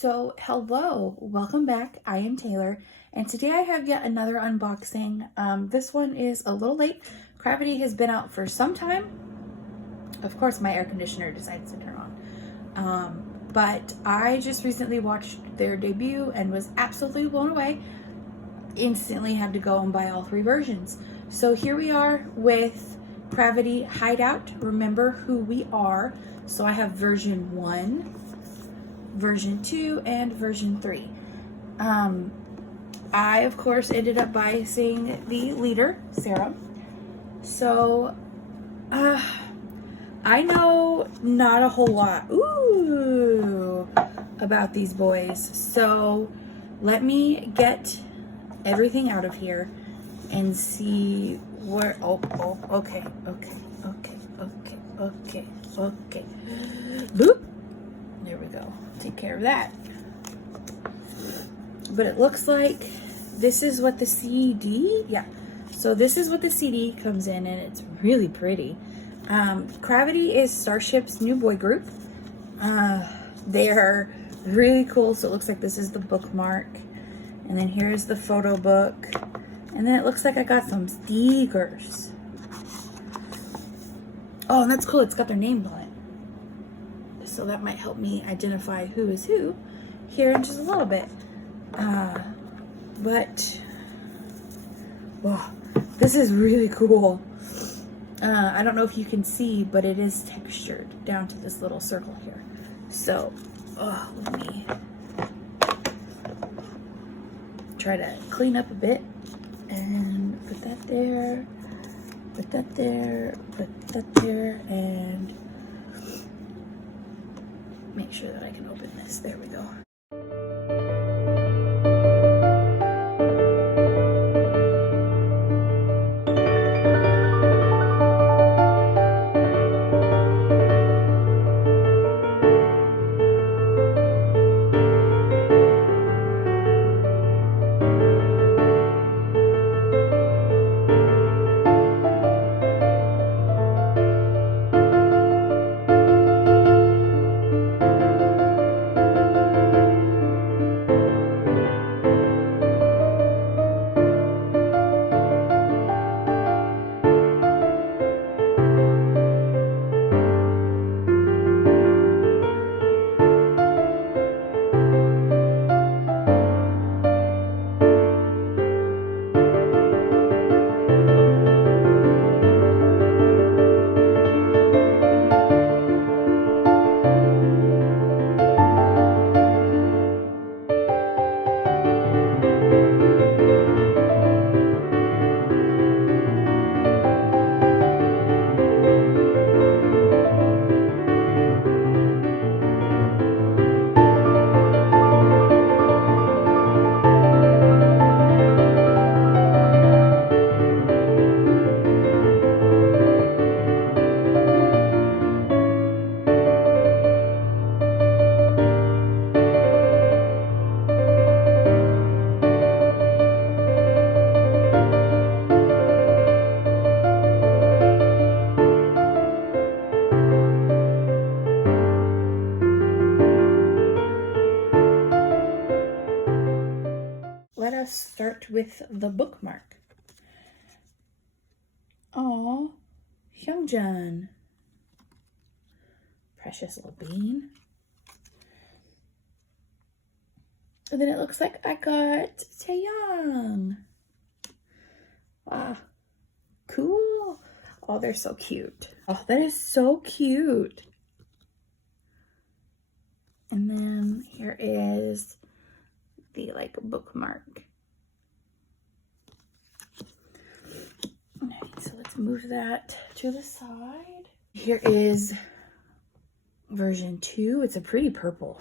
So hello, welcome back. I am Taylor, and today I have yet another unboxing. This one is a little late. Cravity has been out for some time. Of course, my air conditioner decides to turn on. But I just recently watched their debut and was absolutely blown away. Instantly had to go and buy all 3 versions. So here we are with Cravity Hideout. Remember who we are. So I have version 1. Version 2 and version 3. I of course ended up buying the leader serum. So I know not a whole lot about these boys. So let me get everything out of here and see where okay. Boop. There we go. Take care of that. But it looks like this is what the CD, so this is what the CD comes in, and it's really pretty. Cravity is Starship's new boy group. They're really cool. So it looks like this is the bookmark, and then here's the photo book, and then it looks like I got some stickers. Oh, and that's cool. It's got their names on it. So that might help me identify who is who here in just a little bit. But wow, this is really cool. I don't know if you can see, but it is textured down to this little circle here. So let me try to clean up a bit and put that there, put that there, put that there, and make sure that I can open this. There we go. Let us start with the bookmark. Aw, Hyungjun. Precious little bean. And then it looks like I got Taeyang. Wow, cool. Oh, they're so cute. Oh, that is so cute. And then here is the bookmark. Alright, so let's move that to the side. Here is version 2. It's a pretty purple.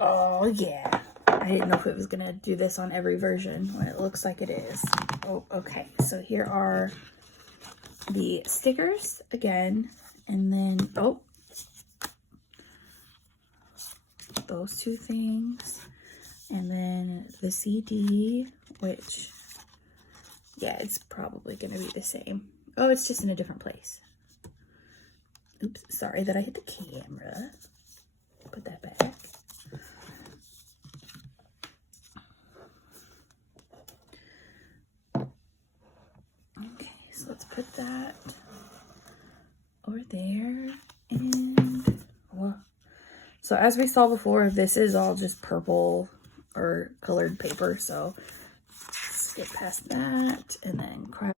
Oh yeah. I didn't know if it was gonna do this on every version when it looks like it is. Oh, okay. So here are the stickers again, and then those 2 things. And then the CD, which, yeah, it's probably going to be the same. Oh, it's just in a different place. Oops, sorry that I hit the camera. Put that back. let's put that over there. And whoa. So as we saw before, this is all just purple or colored paper. So let's get past that and then crap.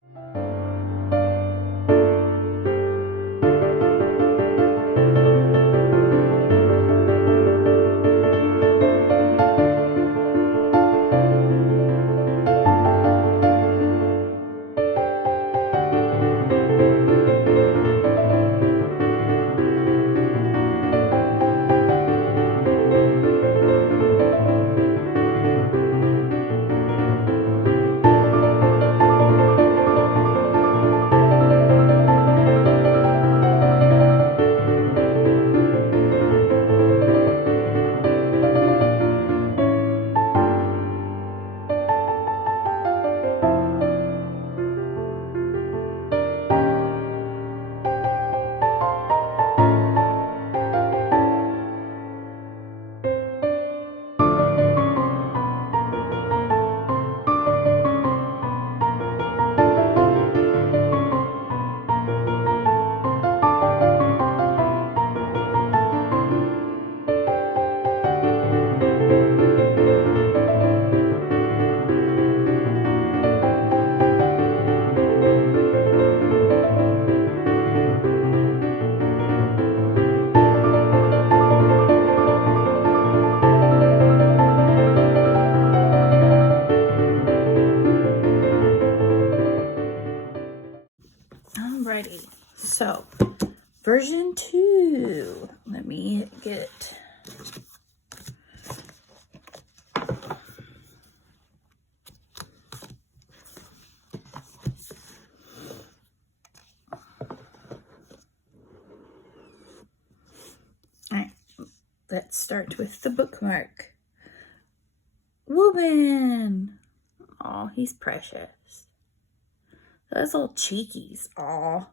Alrighty, so version 2. Let me get Alright, let's start with the bookmark. Woobin! Aw, he's precious. Those little cheekies. Aw.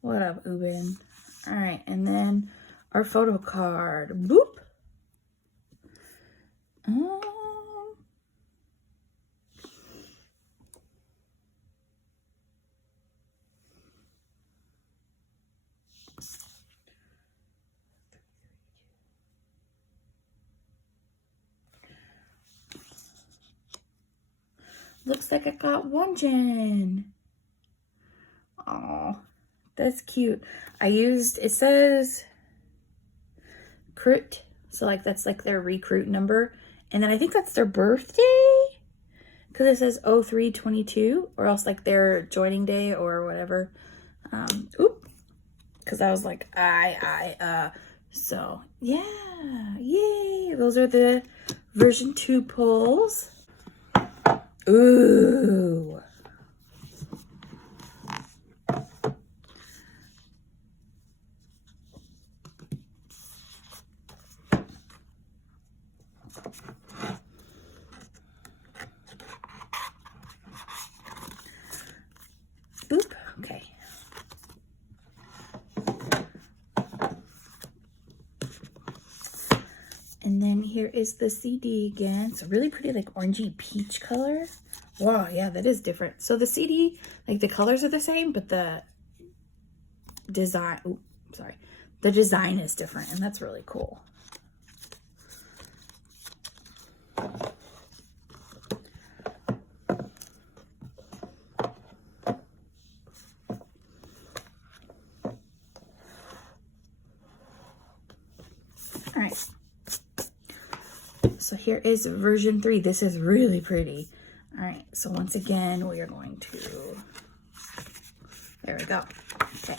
What up, Ubin? Alright, and then our photo card. Boop! Looks like I got one gen. Oh, that's cute. It says recruit. So like that's like their recruit number. And then I think that's their birthday. Because it says 0322 or else like their joining day or whatever. Because I was like, so yeah, yay. Those are the version 2 pulls. Ooh. Boop. Okay. And then here is the CD again. It's a really pretty like orangey peach color. Wow, yeah, that is different. So the CD, like the colors are the same, but the design, the design is different, and that's really cool. All right. So here is version 3. This is really pretty. All right. So once again, we are going to, there we go. Okay.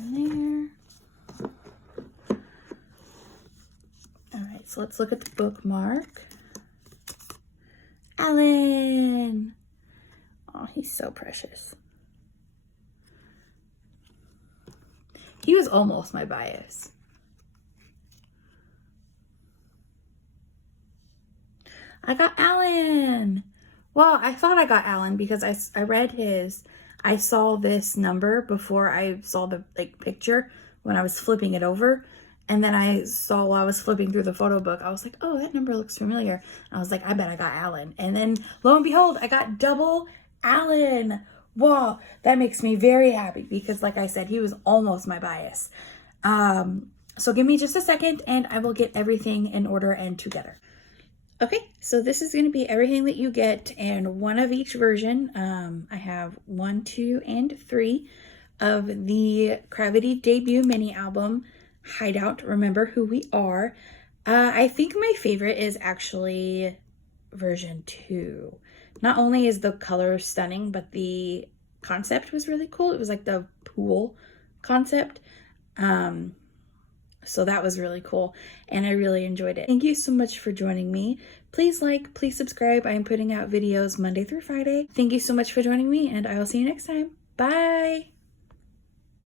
in there. All right, so let's look at the bookmark. Alan! Oh, he's so precious. He was almost my bias. I got Alan! Well, I thought I got Alan because I read his. I saw this number before I saw the picture when I was flipping it over. And then I saw while I was flipping through the photo book, I was like, oh, that number looks familiar. And I was like, I bet I got Alan. And then lo and behold, I got double Alan. Wow, that makes me very happy because like I said, he was almost my bias. So give me just a second and I will get everything in order and together. Okay, so this is going to be everything that you get and one of each version. I have 1, 2, and 3 of the Cravity debut mini album, Hideout, Remember Who We Are. I think my favorite is actually version 2. Not only is the color stunning, but the concept was really cool. It was like the pool concept. So that was really cool and I really enjoyed it. Thank you so much for joining me. Please like, please subscribe. I am putting out videos Monday through Friday. Thank you so much for joining me and I will see you next time. Bye.